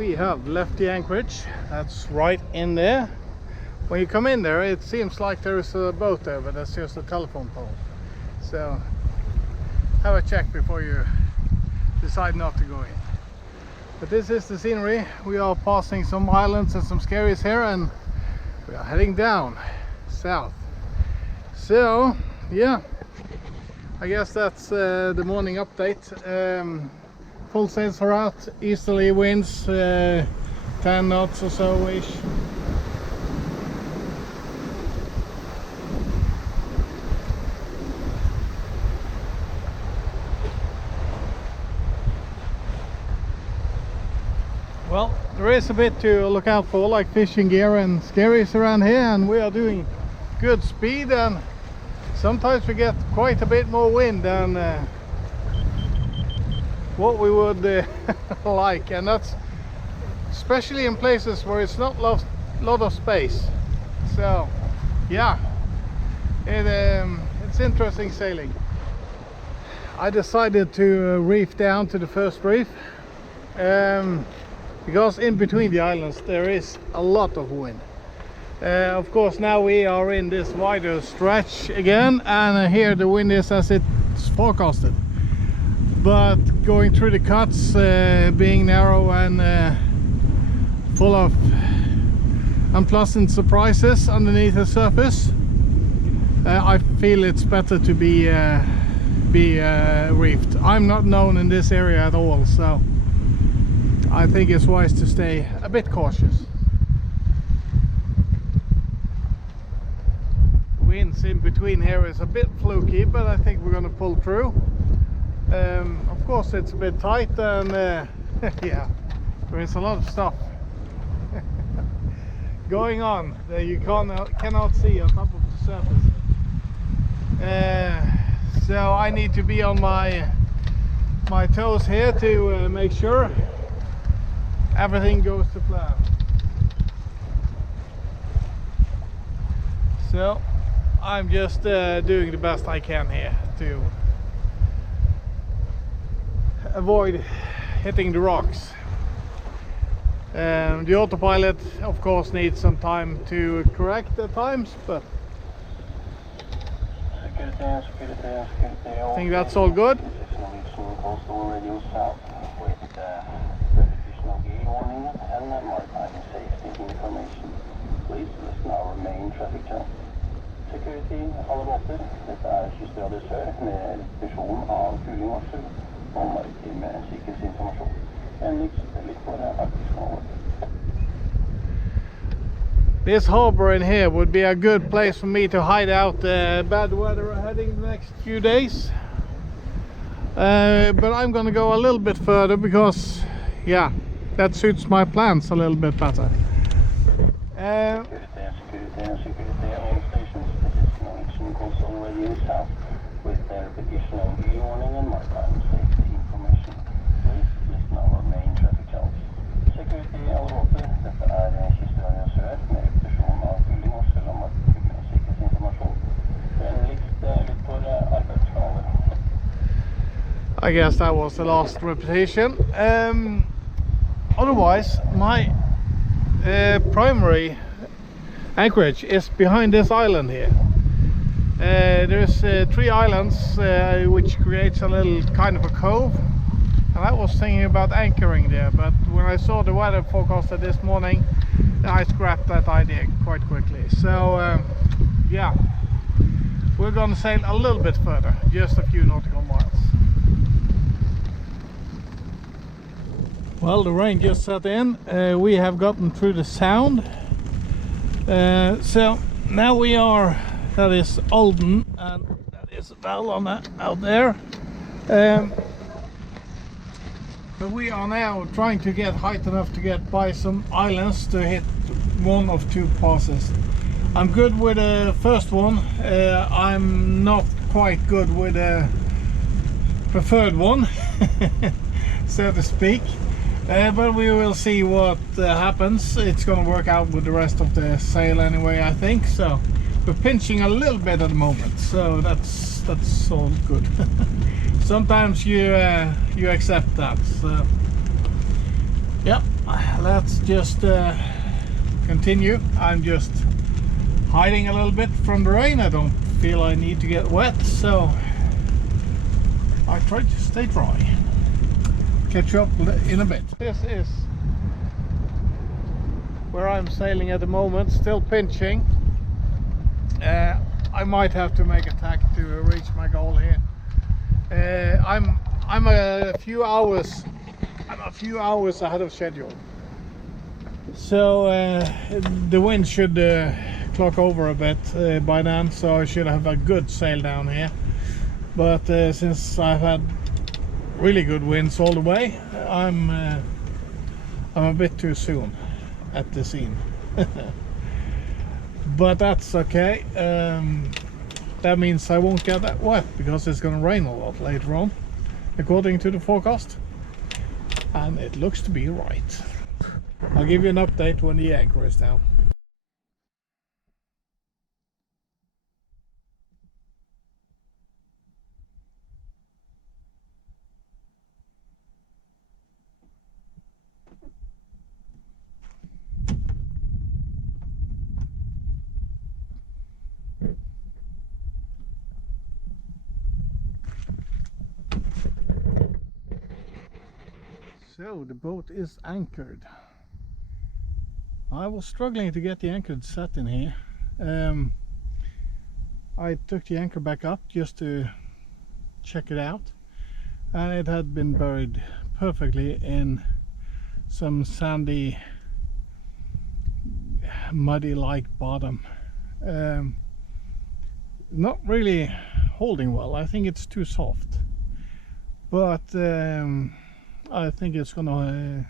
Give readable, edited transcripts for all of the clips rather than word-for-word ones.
we have left the anchorage. That's right in there. When you come in there, it seems like there is a boat there, but that's just a telephone pole. So have a check before you decide not to go in. But this is the scenery. We are passing some islands and some skerries here, and we are heading down south. So yeah, I guess that's the morning update. Full sails are out, easterly winds, 10 knots or so ish. Well, there is a bit to look out for, like fishing gear and skerries around here, and we are doing good speed, and sometimes we get quite a bit more wind than what we would like, and that's especially in places where it's not a lot of space. So yeah, it's interesting sailing. I decided to reef down to the first reef because in between the islands there is a lot of wind. Of course, now we are in this wider stretch again, and here the wind is as it's forecasted. But going through the cuts, being narrow and full of unpleasant surprises underneath the surface, I feel it's better to be reefed. I'm not known in this area at all, so I think it's wise to stay a bit cautious. Winds in between here is a bit fluky, but I think we're going to pull through. Of course it's a bit tight, and yeah, there is a lot of stuff going on that you cannot see on top of the surface. So I need to be on my toes here to make sure everything goes to plan. So I'm just doing the best I can here to avoid hitting the rocks. The autopilot of course needs some time to correct at times, but I think that's all good. Security, alle båter. Dette kystrådet sør med repetisjon av kuling-varsel og maritim sikkerhetsinformasjon. Litt for arktisk. This harbor in here would be a good place for me to hide out bad weather heading the next few days. But I'm going to go a little bit further because, yeah, that suits my plans a little bit better. With the repetition of green warning and maritime safety information. Please listen our main traffic channels. Security, alle båter. Dette kystrådet sør med repetisjon av kuling-varsel og maritim sikkerhetsinformasjon. Litt for arbeidskanaler. I guess that was the last repetition. Otherwise, my primary anchorage is behind this island here. There's 3 islands which creates a little kind of a cove, and I was thinking about anchoring there, but when I saw the weather forecaster this morning, I scrapped that idea quite quickly. So yeah, we're gonna sail a little bit further, just a few nautical miles. Well, the rain just set in. We have gotten through the sound, so now we are, that is Olden, and that is Valona out there. But we are now trying to get height enough to get by some islands to hit one of 2 passes. I'm good with the first one. I'm not quite good with the preferred one, so to speak. But we will see what happens. It's going to work out with the rest of the sail anyway, I think. So we're pinching a little bit at the moment, so that's all good. Sometimes you accept that. So yeah, let's just continue. I'm just hiding a little bit from the rain. I don't feel I need to get wet, so I try to stay dry. Catch up in a bit. This is where I'm sailing at the moment, still pinching. I might have to make a tack to reach my goal here. I'm a few hours ahead of schedule, so the wind should clock over a bit by then, so I should have a good sail down here. But since I've had really good winds all the way, I'm a bit too soon at the scene. But that's okay. That means I won't get that wet because it's gonna rain a lot later on, according to the forecast, and it looks to be right. I'll give you an update when the anchor is down. So the boat is anchored. I was struggling to get the anchor set in here. I took the anchor back up just to check it out, and it had been buried perfectly in some sandy, muddy like bottom. Not really holding well. I think it's too soft, but I think it's gonna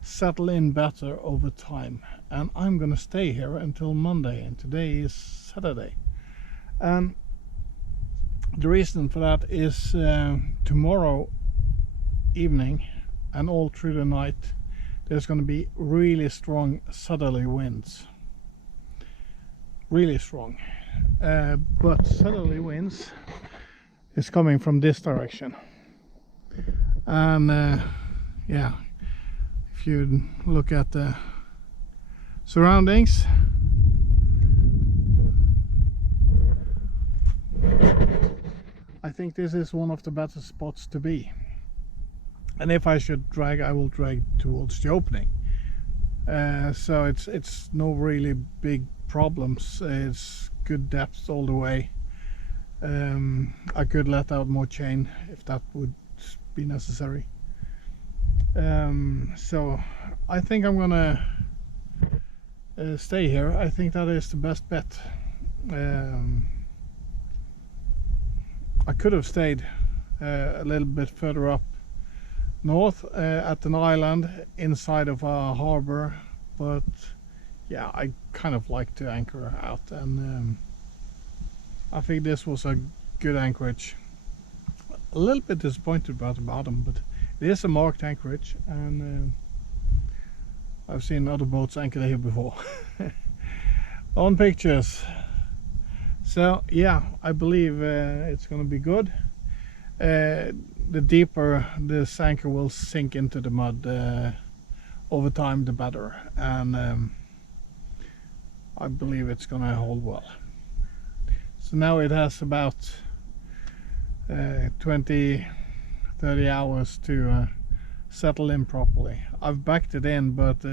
settle in better over time, and I'm gonna stay here until Monday, and today is Saturday. And the reason for that is tomorrow evening and all through the night there's going to be really strong southerly winds, really strong, but southerly winds is coming from this direction. And yeah, if you look at the surroundings, I think this is one of the better spots to be. And if I should drag, I will drag towards the opening. So it's no really big problems. It's good depth all the way. I could let out more chain if that would be necessary. So I think I'm gonna stay here. I think that is the best bet. I could have stayed a little bit further up north at an island inside of a harbor, but yeah, I kind of like to anchor out, and I think this was a good anchorage. A little bit disappointed about the bottom, but it is a marked anchorage, and I've seen other boats anchor here before on pictures. So yeah, I believe it's going to be good. The deeper this anchor will sink into the mud over time, the better, and I believe it's going to hold well. So now it has about 20-30 hours to settle in properly. I've backed it in, but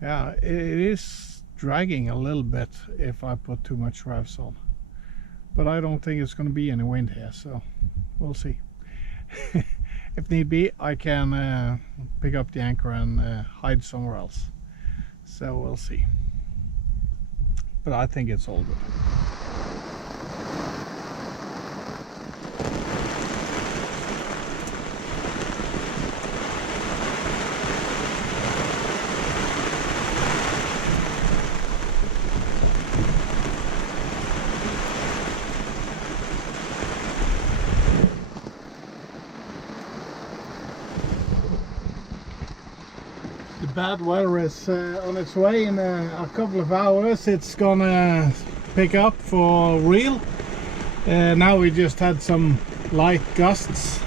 yeah, it is dragging a little bit if I put too much revs on, but I don't think it's going to be any wind here, so we'll see. If need be, I can pick up the anchor and hide somewhere else, so we'll see, but I think it's all good. Bad weather is on its way. In a couple of hours it's gonna pick up for real. Now we just had some light gusts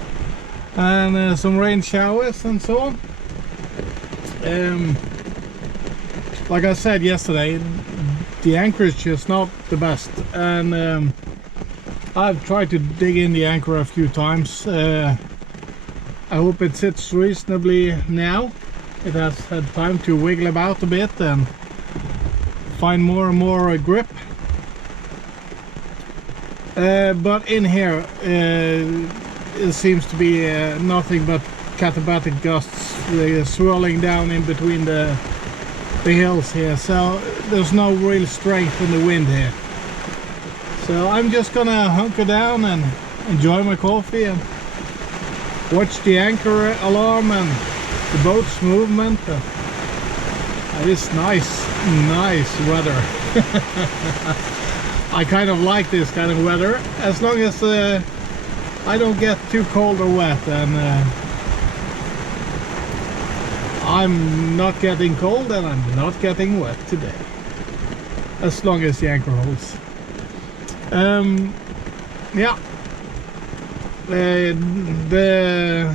and some rain showers and so on, Like I said yesterday, the anchorage is not the best, and I've tried to dig in the anchor a few times. I hope it sits reasonably now. It has had time to wiggle about a bit and find more and more grip. But in here it seems to be nothing but katabatic gusts swirling down in between the hills here, so there's no real strength in the wind here. So I'm just gonna hunker down and enjoy my coffee and watch the anchor alarm and the boat's movement. It's nice weather. I kind of like this kind of weather, as long as I don't get too cold or wet, and I'm not getting cold and I'm not getting wet today, as long as the anchor holds. Yeah, the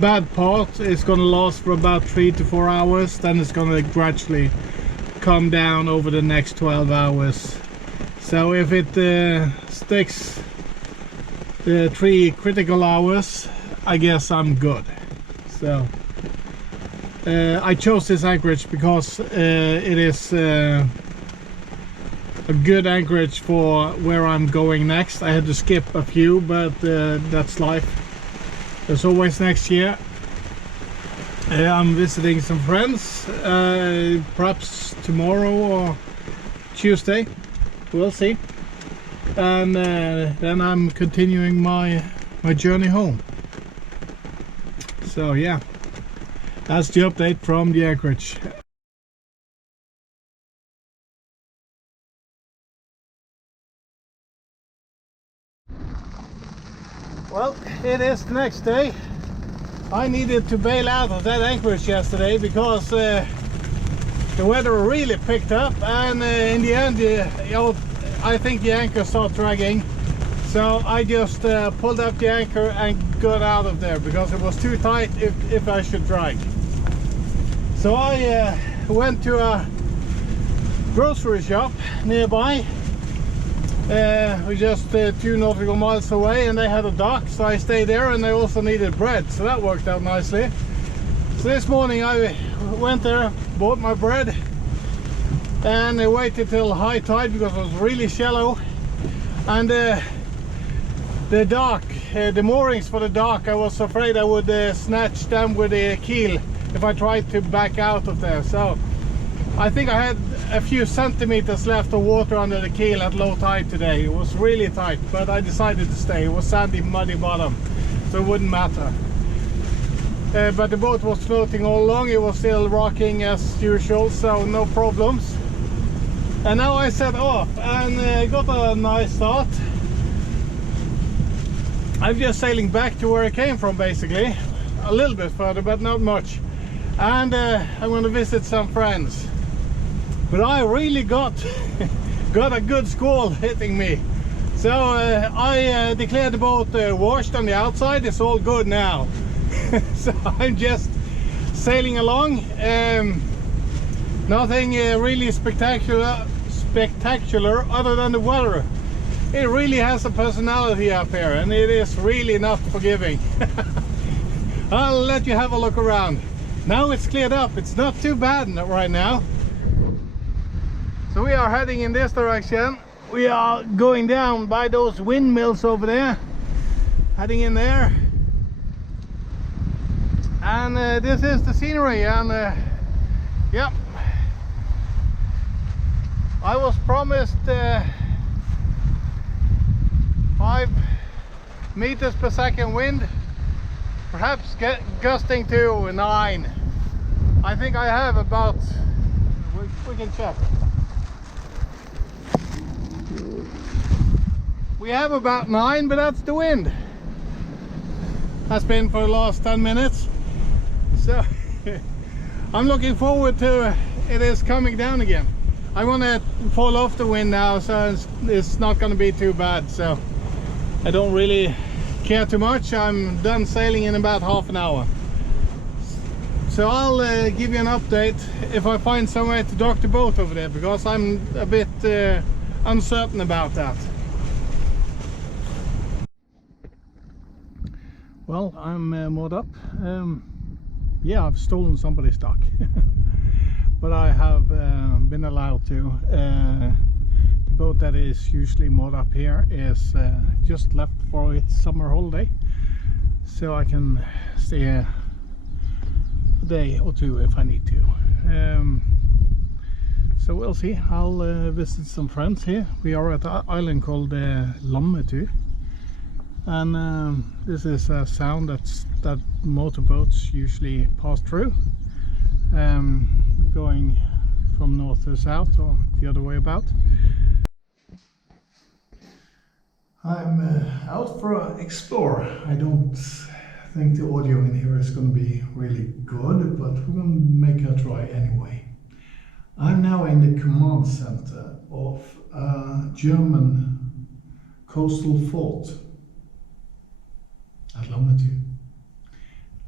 bad part is going to last for about 3 to 4 hours, then it's going to gradually come down over the next 12 hours. So if it sticks the 3 critical hours, I guess I'm good. So I chose this anchorage because it is a good anchorage for where I'm going next. I had to skip a few, but that's life. There's always next year. I'm visiting some friends, perhaps tomorrow or Tuesday. We'll see. And then I'm continuing my journey home. So yeah, that's the update from the anchorage. Well, it is the next day. I needed to bail out of that anchorage yesterday because the weather really picked up, and in the end, I think the anchor started dragging. So I just pulled up the anchor and got out of there because it was too tight if I should drag. So I went to a grocery shop nearby. We're just 2 nautical miles away, and they had a dock, so I stayed there, and they also needed bread, so that worked out nicely. So this morning I went there, bought my bread, and I waited till high tide because it was really shallow. And the dock, the moorings for the dock, I was afraid I would snatch them with the keel if I tried to back out of there. So I think I had a few centimeters left of water under the keel at low tide today. It was really tight, but I decided to stay. It was sandy, muddy bottom, so it wouldn't matter. But the boat was floating all along. It was still rocking as usual, so no problems. And now I set off and got a nice start. I'm just sailing back to where I came from, basically. A little bit further, but not much. And I'm going to visit some friends. But I really got a good squall hitting me. So I declared the boat washed on the outside. It's all good now. So I'm just sailing along. Nothing really spectacular other than the weather. It really has a personality up here, and it is really not forgiving. I'll let you have a look around. Now it's cleared up. It's not too bad right now. So we are heading in this direction. We are going down by those windmills over there, heading in there. And this is the scenery, and yep, I was promised 5 meters per second wind, perhaps gusting to 9. I think I have about, we can check. We have about 9, but that's the wind. Has been for the last 10 minutes. So I'm looking forward to it is coming down again. I want to fall off the wind now, so it's not going to be too bad. So I don't really care too much. I'm done sailing in about half an hour. So I'll give you an update if I find somewhere to dock the boat over there, because I'm a bit uncertain about that. Well, I'm moored up. Yeah, I've stolen somebody's dock. But I have been allowed to. The boat that is usually moored up here is just left for its summer holiday, so I can stay here a day or two if I need to. So we'll see. I'll visit some friends here. We are at an island called Lammetu, and this is a sound that motorboats usually pass through, going from north to south or the other way about. I'm out for an explore. I don't think the audio in here is going to be really good, but we're going to make a try anyway. I'm now in the command center of a German coastal fort at Lammetu.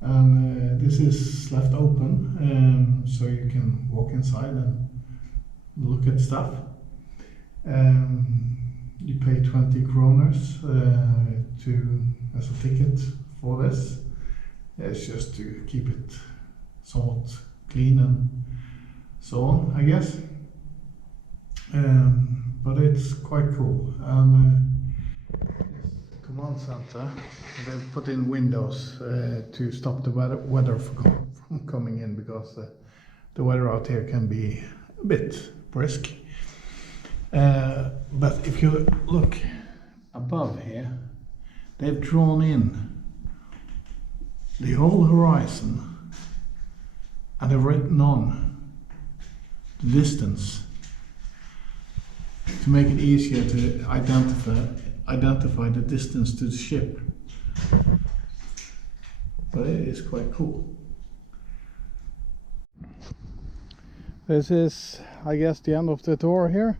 And this is left open, so you can walk inside and look at stuff. You pay 20 kroners as a ticket for this. It's just to keep it somewhat clean and so on, I guess. But it's quite cool. Command center, they've put in windows to stop the weather from coming in, because the weather out here can be a bit brisk. But if you look above here, they've drawn in the whole horizon, and they've written on the distance to make it easier to identify the distance to the ship. But it is quite cool. This is, I guess, the end of the tour here.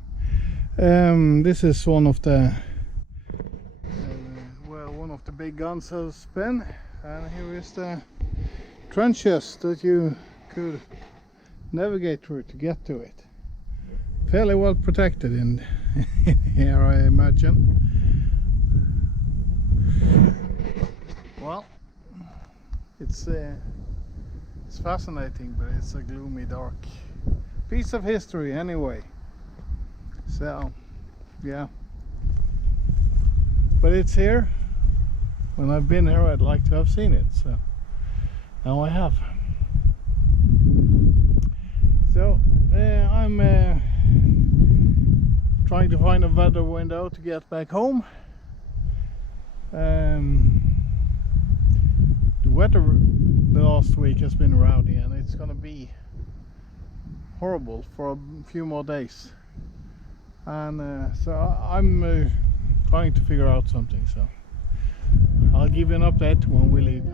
This is one of the one of the big guns has been, and here is the trenches that you could navigate through to get to it. Fairly well protected in here, I imagine. Well, it's fascinating, but it's a gloomy, dark piece of history anyway. So, yeah. But it's here. When I've been here, I'd like to have seen it. So, now I have. So, I'm trying to find a weather window to get back home. The weather the last week has been rowdy, and it's gonna be horrible for a few more days. And so I'm trying to figure out something. So I'll give you an update when we leave.